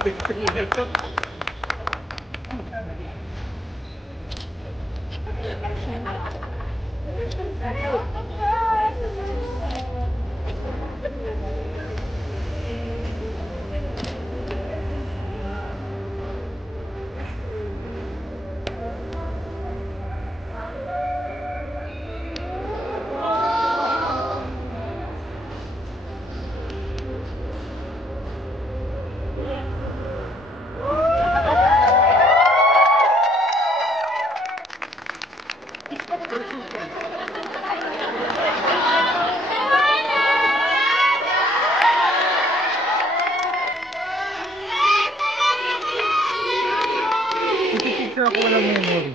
Picture ako walang memory.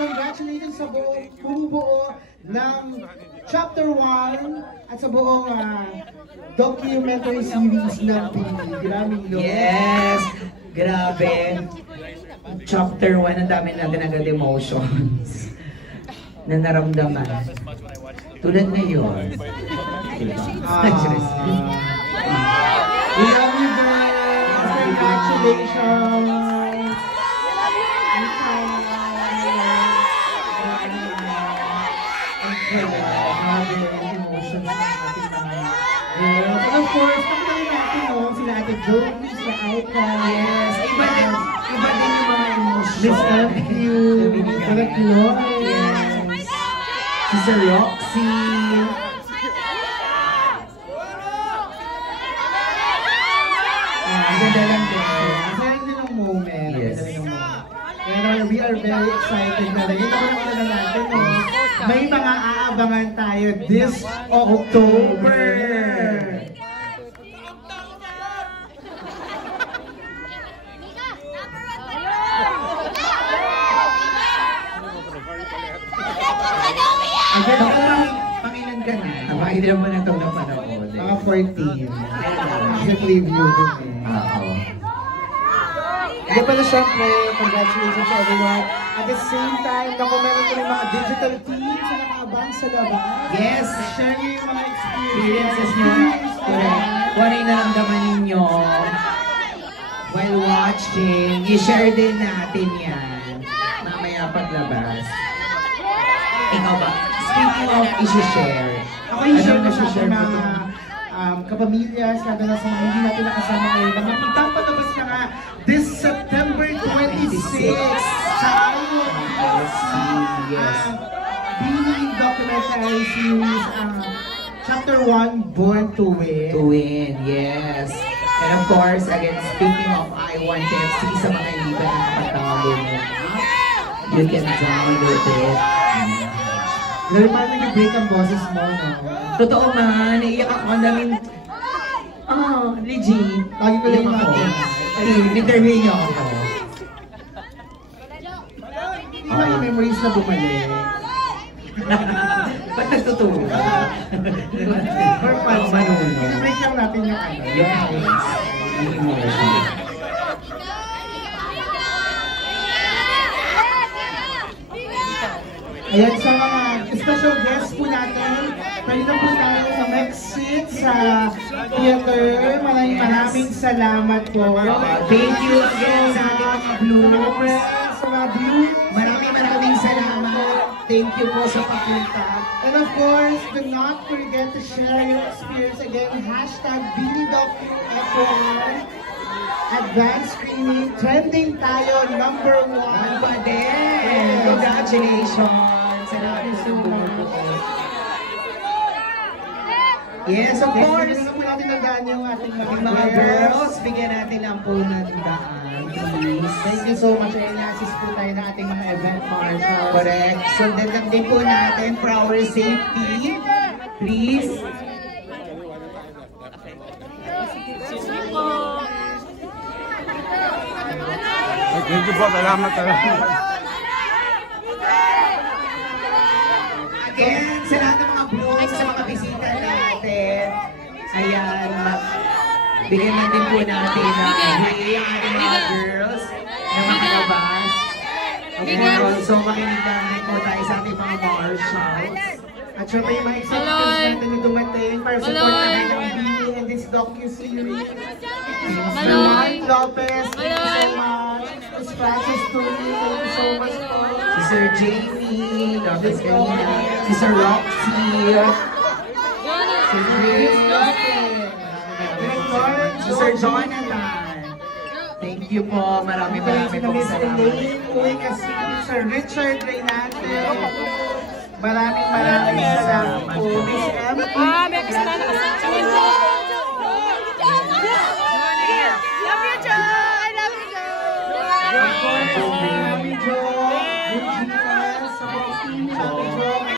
Congratulations sa buong bumubuo ng Chapter 1 at sa buong documentary series ng TV. Grabe yun. Yes! Grabe. Chapter 1, ang dami natin agad emotions na naramdaman. Tulad na yun. We love you guys! Congratulations! Emotions ng ating mga and of course, pagkain natin sila Ate Joey, sila Aika, yes, iba din yung mga emotions. Miss FQ, sila Chloe, yes, si Sir Roxy. Ang ganda lang din. Ang ganda din ng moment. Yes. Pero we are very excited na rin. Ito na natin, may mga aabangan tayo this October. Pangilan ka na. Pangilan mo na ito na panahon. Mga 14. Kasi preview din eh. Oo. Hindi pala syempre, congratulations to everyone. At the same time, naku meron ko ng mga digital teams na nakaabang sa labas. Yes! Share nyo yung mga Experiences nyo. Correct. Kung ano yung naramdaman ninyo while watching, i-share din natin yan. Mamaya paglabas. Ikaw ba? Speaking of i-share. Ako yung share ko sa mga kapamilya, lalo na sa mga hindi natin nakasama ngayon. Mga pagpapalabas na nga this September 20. 26 sa Yes. Bini documentary series Chapter 1, Born to Win. To win, yes. And of course, again, speaking of I1 KFC, sa mga hindi pa nakakatalo mo, you can download it. Grabe parang nag-break ang boses mo, no? Totoo man, naiyak ako. Ang daming... legit. Lagi ko lang Iyak ako. natin. Ay, interview niyo ako. Hindi ba yung memories na bumalik? Ba't nagtuturo? For fun, Manunod. break lang natin yung ano. Yes. Yung emotion. Ayan, sa mga special guests po natin, pwede na po tayo sa next seat sa theater. Maraming salamat po. Thank you again sa ating mga bloopers. Sa mga blue. Maraming salamat. Thank you po sa papunta. And of course, do not forget to share your experience again. Hashtag BiniDocuF1. Advanced screening. Trending tayo, #1. Ano pa din? Congratulations. Salamat so much. Yes, of course. Bigyan na po natin ng daan yung ating Mga girls, bigyan natin ang punat daan, please. Thank you so much. Ay, na-assist po tayo ng ating mga event marshals. Correct. Sundan lang din po natin for our safety. Please. Thank you po, salamat. Again, sa lahat ng mga vlogs, sa mga bisita natin, ayan, bigyan natin po natin ang hey, ang ating mga girls na makalabas. Okay, also makinig namin po tayo sa ating mga marshals. At syempre yung mga executives natin na dumating para supportahan ng Bini and this docu-series. Mr. Juan Lopez, thank you so much. Ms. Francis Tuli, thank you so much po. Si Sir Jamie, Lopez Galina, si Sir Roxy, si Chris, si Sir Jonathan. Thank you po, marami pong salamat. Uy, kasi Sir Richard Reynate. Maraming salamat po. Miss M. May kasama na kasi. Love you, Joe! I love you, Joe! Of course, Mami Jo, Regina, sa mga team ni Mami Jo.